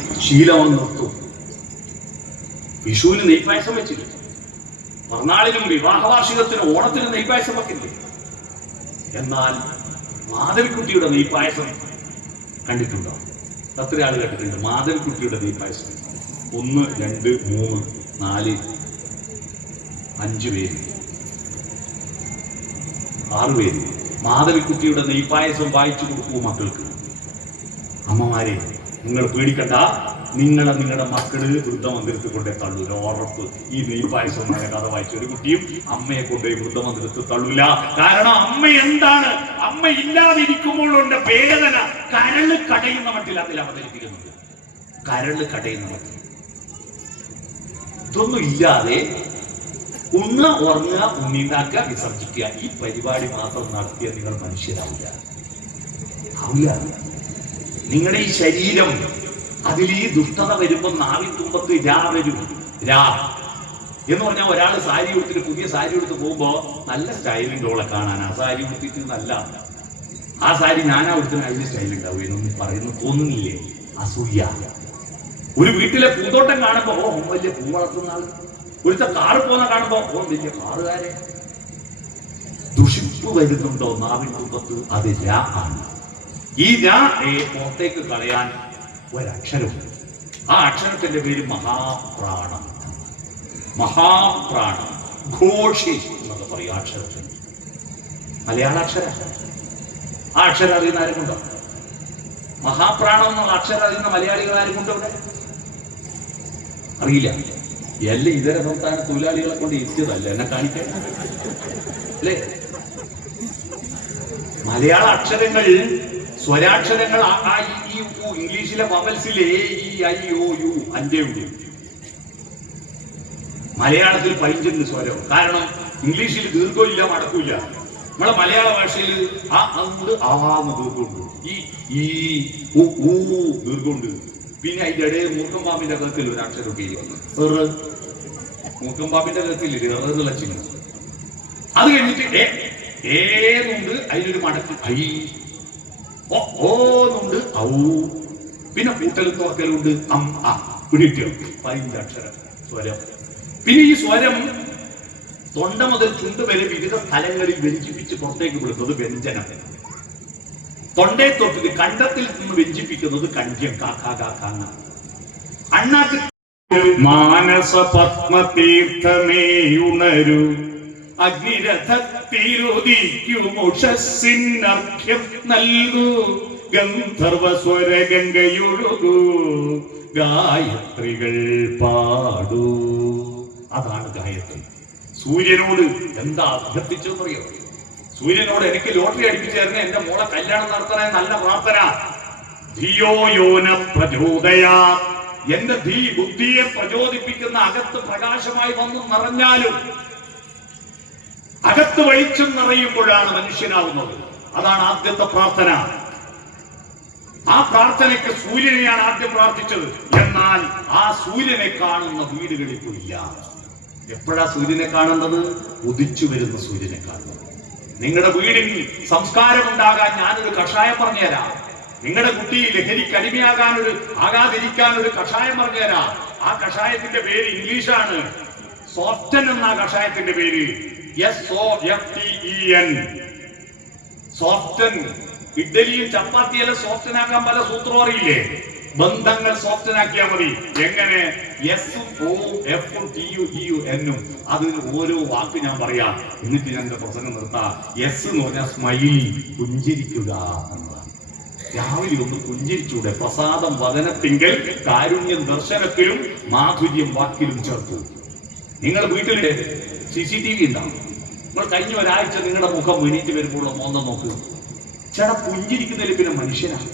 ശീലം നിർത്തും. വിഷുവിന് നെയ്പായസം വെച്ചില്ല. പിറന്നാളിനും വിവാഹ ഓണത്തിനും നെയ്പായസം വെക്കില്ലേ. എന്നാൽ മാധവിക്കുട്ടിയുടെ നെയ്പായസം കണ്ടിട്ടുണ്ടോ? എത്ര ആൾ കേട്ടിട്ടുണ്ട് മാധവിക്കുട്ടിയുടെ നെയ്പായസം. ഒന്ന് രണ്ട് മൂന്ന് നാല് അഞ്ച് പേര്. ആറ് പേര്. മാധവിക്കുട്ടിയുടെ നെയ്പായസം വായിച്ചു കൊടുക്കൂ മക്കൾക്ക്? അമ്മമാരെ നിങ്ങൾ പേടിക്കണ്ട. നിങ്ങളെ നിങ്ങളുടെ മക്കൾ വൃദ്ധമന്ദിരത്തിൽ കൊണ്ടേ തള്ളൂല. ഉറപ്പ്. ഈ നെയ്പായസമായ കഥ വായിച്ച ഒരു കുട്ടിയും അമ്മയെ കൊണ്ടുപോയി വൃദ്ധമന്ദിരത്തിൽ തള്ളൂല. കാരണം അമ്മ എന്താണ്? അമ്മ ഇല്ലാതിരിക്കുമ്പോഴുണ്ട് വേദന കരൾ കടയുന്ന മട്ടിൽ അതിൽ അവതരിപ്പിക്കുന്നുണ്ട്. കരൾ കടയുന്ന മട്ടിൽ. ഇതൊന്നും ഇല്ലാതെ ഉണ്ണ ഉറങ്ങുക ഉണ്ണിണ്ടാക്കുക വിസർജിക്കുക. ഈ പരിപാടി മാത്രം നടത്തിയ നിങ്ങൾ മനുഷ്യരാവില്ല. ആവില്ല. നിങ്ങളുടെ ഈ ശരീരം അതിൽ ഈ ദുഷ്ടത വരുമ്പോൾ നാവിൻ തുമ്പത്ത് രാ വരും. രാ. എന്ന് പറഞ്ഞാൽ ഒരാൾ സാരി ഉടുത്തിട്ട് പുതിയ സാരി ഉടുത്ത് പോകുമ്പോൾ നല്ല സ്റ്റൈലിന്റെ ഓളെ കാണാൻ. ആ സാരി ഉടുത്തിട്ട് നല്ല. ആ സാരി ഞാനാ ഉടുത്തിന് അതിന് സ്റ്റൈൽ ഉണ്ടാവും. എന്നൊന്നും പറയുന്നു തോന്നുന്നില്ലേ? അസൂയ. ഒരു വീട്ടിലെ പൂന്തോട്ടം കാണുമ്പോൾ ഓ വലിയ പൂ വളർത്തുന്ന ആൾ ഒരുത്ത കാറ് പോകുന്ന കാണുമ്പോ ഓ വലിയ കാറുകാരെ ദുഷിപ്പ് വരുന്നുണ്ടോ? നാവിൻ തുമ്പത്ത് അത് രാ ആണ്. ഈ രാ ഏ പുറത്തേക്ക് കളയാൻ ഒരക്ഷരമുണ്ട് ആ അക്ഷരത്തിന്റെ പേര് മഹാപ്രാണം. മഹാപ്രാണം. ഘോഷി എന്നൊക്കെ പറയും അക്ഷരത്തിന് മലയാള അക്ഷര ആ അക്ഷരം അറിയുന്ന ആരുമുണ്ടോ മഹാപ്രാണം എന്നുള്ള അക്ഷരം അറിയുന്ന മലയാളികൾ ആരുമുണ്ടോ ഇവിടെ അറിയില്ല. എല്ലാ ഇതര സംസ്ഥാന തൊഴിലാളികളെ കൊണ്ട് ഇരുത്തിയതല്ല എന്നെ കാണിക്കാൻ. അല്ലേ? മലയാള അക്ഷരങ്ങൾ സ്വരാക്ഷരങ്ങൾ ആ, ഇ, ഉ, ഇംഗ്ലീഷിലെ വവൽസിൽ A E I O U അഞ്ചേ ഉണ്ട് മലയാളത്തിൽ പതിഞ്ചിന് സ്വരം. കാരണം ഇംഗ്ലീഷിൽ ദീർഘമില്ല മടക്കില്ല നമ്മളെ മലയാള ഭാഷയിൽ ആ അന്ത് ആന്ന് ദീർഘമുണ്ട്. ഈ ഈ ഉ, ഊ ദീർഘമുണ്ട്. പിന്നെ അതിന്റെ ഇടയിൽ മൂക്കമ്പാമ്പിന്റെ കത്തിൽ ഒരു അക്ഷരം പേര് വന്നു. എറ്. മൂക്കമ്പാമ്പിന്റെ കത്തിൽ എന്നുള്ള ചിഹ്നം. അത് കഴിഞ്ഞിട്ട് ഏ ഏന്നുണ്ട് അതിലൊരു മടക്ക്. ഐ ഓന്നുണ്ട് ഔ. പിന്നെ കൂട്ടലും തോക്കലുണ്ട് അം. ആ പിടിക്കോ പതിനഞ്ചക്ഷരം സ്വരം. പിന്നെ ഈ സ്വരം തൊണ്ട മുതൽ ചുണ്ട് വരെ വിവിധ സ്ഥലങ്ങളിൽ വ്യഞ്ചിപ്പിച്ച് പുറത്തേക്ക് വിടുന്നത് വ്യഞ്ജനം. തൊണ്ടയെ തൊട്ടിട്ട് കണ്ടത്തിൽ നിന്ന് വ്യഞ്ചിപ്പിക്കുന്നത് കണ്ഠ്യം കാക്കാ കാക്കാന്ന അണ്ണാക്ക് മാനസ പത്മതീർത്ഥമേ ഉണരൂ അഗ്നിരഥത്തിരുദിക്കുമുഷസ്സിനർഘ്യം നൽകൂ. ഗന്ധർവ സ്വരഗംഗയൊഴുകൂ ഗായത്രികൾ പാടൂ. അതാണ് ഗായത്രി. സൂര്യനോട് എന്താ അഭ്യർത്ഥിച്ചെന്നറിയോ സൂര്യനോട് എനിക്ക് ലോട്ടറി അടിപ്പിച്ചു തരുന്ന എന്റെ മോളെ കല്യാണം നടത്തണേ നല്ല പ്രാർത്ഥന. ധിയോ യോന പ്രചോദയാ. എന്റെ ധീ ബുദ്ധിയെ പ്രചോദിപ്പിക്കുന്ന അകത്ത് പ്രകാശമായി വന്നു നിറഞ്ഞാലും അകത്ത് വെളിച്ചം നിറയുമ്പോഴാണ് മനുഷ്യനാവുന്നത്. അതാണ് ആദ്യത്തെ പ്രാർത്ഥന. ആ പ്രാർത്ഥനയ്ക്ക് സൂര്യനെയാണ് ആദ്യം പ്രാർത്ഥിച്ചത്. എന്നാൽ ആ സൂര്യനെ കാണുന്ന വീടുകളിൽ ഇല്ല എപ്പോഴാ സൂര്യനെ കാണേണ്ടത് ഉദിച്ചു വരുന്ന സൂര്യനെ കാണുന്നത്. നിങ്ങളുടെ വീടിൽ സംസ്കാരം ഉണ്ടാകാൻ ഞാനൊരു കഷായം പറഞ്ഞുതരാം. നിങ്ങളുടെ കുട്ടി ലഹരിക്ക് അടിമയാകാൻ ഒരു ആകാതിരിക്കാൻ ഒരു കഷായം പറഞ്ഞുതരാം. ആ കഷായത്തിന്റെ പേര് ഇംഗ്ലീഷാണ്. സോഫ്റ്റൻ എന്ന കഷായത്തിന്റെ പേര്. S O F T N soften ഇഡ്ഡലിയും ചപ്പാത്തിയെല്ലാം സോഫ്റ്റനാക്കാൻ പല സൂത്രം അറിയില്ലേ ബന്ധങ്ങൾ സോഫ്റ്റനാക്കിയാൽ മതി എങ്ങനെ എസും ഓ എഫും ടി യു ഇ യു എന്നും അതിന് ഓരോ വാക്ക് ഞാൻ പറയാം. എന്നിട്ട് ഞാൻ എന്റെ പ്രസംഗം നിർത്താം. എസ് എന്ന് പറഞ്ഞാൽ സ്മൈൽ പുഞ്ചിരിക്കുക എന്നതാണ്. രാവിലെ ഒന്ന് പുഞ്ചിരിച്ചൂടെ. പ്രസാദം വചനത്തിങ്കൽ കാരുണ്യം ദർശനത്തിലും മാധുര്യം വാക്കിലും ചേർത്തു. നിങ്ങൾ വീട്ടിൽ സി സി ടി വി ഉണ്ടാവും. നിങ്ങൾ കഴിഞ്ഞ ഒരാഴ്ച നിങ്ങളുടെ മുഖം വീണിട്ട് വരുമ്പോഴുള്ള മോന്ത നോക്കുക ചേട്ടാ പുഞ്ചിരിക്കുന്നതിൽ പിന്നെ മനുഷ്യനാണ്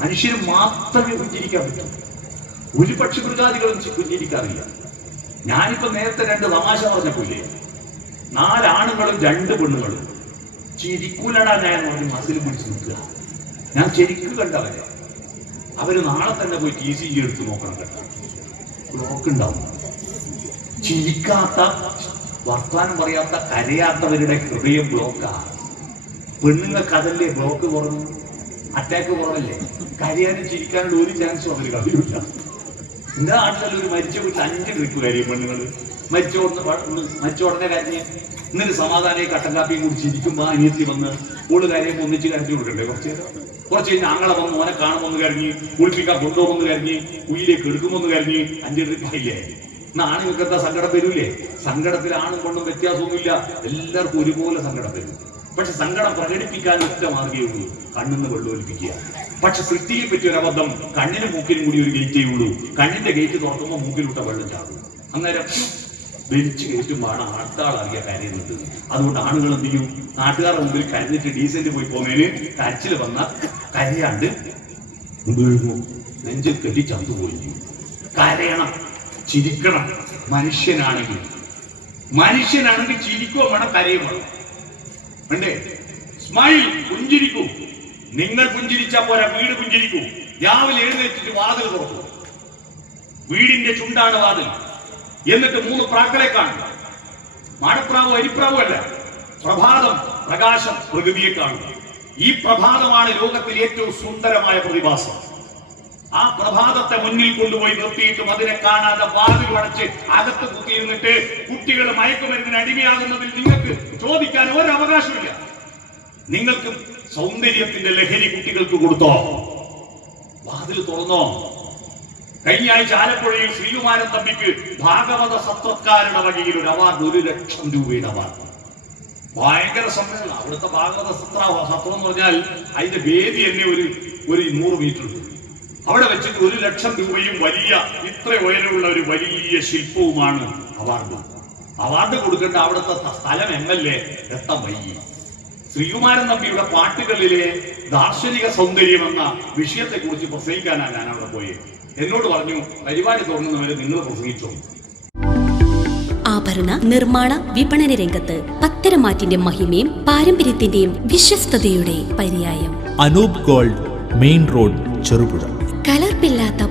മനുഷ്യന് മാത്രമേ പുഞ്ചിരിക്കാൻ പറ്റൂ. ഒരു പക്ഷി മൃഗാദികളും പുഞ്ചിരിക്കാറില്ല. ഞാനിപ്പോ നേരത്തെ രണ്ട് തമാശ പറഞ്ഞപ്പോലെ നാലാണുങ്ങളും രണ്ട് പെണ്ണുങ്ങളും. ചിരിക്കൂലടാ ഞാൻ പറഞ്ഞ് മസിൽ പിടിച്ച് നിൽക്കുക. ഞാൻ ശരിക്കും കണ്ടവരെ. അവർ നാളെ തന്നെ പോയി ടി സി ജി എടുത്ത് നോക്കണം കേട്ടോ. ബ്ലോക്ക് ഉണ്ടാവും ചിരിക്കാത്ത വർത്താനം പറയാത്ത കരയാത്തവരുടെ ഹൃദയം ബ്ലോക്കാ പെണ്ണുങ്ങൾക്ക് അതല്ലേ ബ്ലോക്ക് കുറഞ്ഞു അറ്റാക്ക് കുറവല്ലേ? കരയാനും ചിരിക്കാനുള്ള ഒരു ചാൻസും അവർ കവിയില്ല എന്റെ നാട്ടിലല്ല ഒരു മരിച്ച വീട്ടിൽ അഞ്ച് ട്രിപ്പ് കാര്യം പെണ്ണുങ്ങൾ മരിച്ച മരിച്ച ഉടനെ കരഞ്ഞ് എന്നിട്ട് സമാധാനമായി കട്ടൻ കാപ്പിയും കുടിച്ച് ഇരിക്കുമ്പോ അനിയത്തി വന്ന് ഓൾ കാര്യം ഒന്നിച്ച് കരഞ്ഞു കൊടുക്കണ്ടേ കുറച്ച് കുറച്ച് കഴിഞ്ഞ് ആങ്ങളെ വന്ന് ഓനെ കാണുമെന്ന് കരഞ്ഞ് കുളിപ്പിക്കാൻ കൊണ്ടുപോകുമെന്ന് കരഞ്ഞ് ഉയിലേക്ക് എടുക്കുമെന്ന് കരഞ്ഞ് അഞ്ച് ട്രിപ്പ് ആയില്ലേ എന്നാണ് ആണുങ്ങൾക്ക് എന്താ സങ്കടം വരൂലേ? സങ്കടത്തിൽ ആണും കൊണ്ടും വ്യത്യാസമൊന്നുമില്ല. എല്ലാവർക്കും ഒരുപോലെ സങ്കടം വരും പക്ഷെ സങ്കടം പ്രകടിപ്പിക്കാൻ ഒറ്റ മാർഗേ ഉള്ളൂ. കണ്ണിന്ന് വെള്ളമൊലിപ്പിക്കുക. പക്ഷെ സൃഷ്ടിയെ പറ്റിയ ഒരു അബദ്ധം കണ്ണിന് മൂക്കിനും കൂടി ഒരു ഗേറ്റേ ഉള്ളൂ. കണ്ണിന്റെ ഗേറ്റ് തുറക്കുമ്പോൾ മൂക്കിലൂട്ട വെള്ളം ചാടും. അന്നേരം വലിച്ചു കയറ്റുമ്പോഴാണ് കാര്യം കരയുന്നത്. അതുകൊണ്ട് ആണുങ്ങൾ എന്ത് ചെയ്യും? നാട്ടുകാരുടെ മുമ്പിൽ കരഞ്ഞിട്ട് ഡീസന്റ് പോയി പോകുന്നതിന് കരച്ചിൽ വന്ന കരയാണ്ട് വീഴുമോ നെഞ്ചിൽ കെട്ടി ചത്തുപോയി പോയി കരയണം. ചിരിക്കണം. മനുഷ്യനാണെങ്കിൽ മനുഷ്യനാണെങ്കിൽ ചിരിക്കുകയും വേണം കരയും വേണം. സ്മൈൽ പുഞ്ചിരിക്കൂ. നിങ്ങൾ പുഞ്ചിരിച്ചാ പോരാ വീട് പുഞ്ചിരിക്കൂ. രാവിലെ എഴുന്നേറ്റിട്ട് വാതിൽ തുറക്കൂ. വീടിന്റെ ചുണ്ടാണ് വാതിൽ. എന്നിട്ട് മൂന്ന് പ്രാക്കളെ കാണും. മാടപ്രാവോ അരിപ്രാവോ അല്ല. പ്രഭാതം പ്രകാശം പ്രകൃതിയെ കാണും. ഈ പ്രഭാതമാണ് ലോകത്തിൽ ഏറ്റവും സുന്ദരമായ പ്രതിഭാസം. ആ പ്രഭാതത്തെ മുന്നിൽ കൊണ്ടുപോയി നിർത്തിയിട്ടും അതിനെ കാണാതെ വാതിൽ അടച്ച് അകത്ത് കുത്തിയിരുന്നിട്ട് കുട്ടികൾ മയക്കുമരുന്നിന് അടിമയാകുന്നതിൽ നിങ്ങൾക്ക് ചോദിക്കാൻ ഒരു അവകാശമില്ല നിങ്ങൾക്ക് സൗന്ദര്യത്തിന്റെ ലഹരി കുട്ടികൾക്ക് കൊടുത്തോ? വാതിൽ തുറന്നോ? കഴിഞ്ഞ ആഴ്ച ആലപ്പുഴയിൽ ശ്രീകുമാരൻ തമ്പിക്ക് ഭാഗവത സത്രക്കാരുടെ വകയിൽ ഒരു അവാർഡ് ഒരു ലക്ഷം രൂപയുടെ അവാർഡ്. ഭയങ്കര സമ്മേളനം അവിടുത്തെ ഭാഗവത സത്ര സത്രം എന്ന് പറഞ്ഞാൽ അതിന്റെ വേദി തന്നെ ഒരു ഒരു നൂറ് മീറ്റർ ഉണ്ട്. അവിടെ വെച്ചിട്ട് ഒരു ലക്ഷം രൂപയും വലിയ ഇത്ര ഉയരമുള്ള ഒരു വലിയ ശില്പവുമാണ് അവാർഡ്. അവാർഡ് കൊടുക്കേണ്ട അവിടുത്തെ സ്ഥലം എം എൽ എ എത്ത വൈകി ശ്രീകുമാരൻ നമ്പിയുടെ പാട്ടുകളിലെ ദാർശനിക സൗന്ദര്യം എന്ന വിഷയത്തെ കുറിച്ച് പ്രസംഗിക്കാനാണ് ഞാൻ അവിടെ പോയത് എന്നോട് പറഞ്ഞു പരിപാടി തുടങ്ങുന്നവരെ നിങ്ങൾ പ്രസംഗിച്ചോ? ആഭരണ നിർമ്മാണ വിപണന രംഗത്ത് പത്തരമാറ്റിന്റെ മഹിമയും പാരമ്പര്യത്തിന്റെയും വിശ്വസ്തയുടെ പര്യായം. Anoop gold main road Cherupuzha.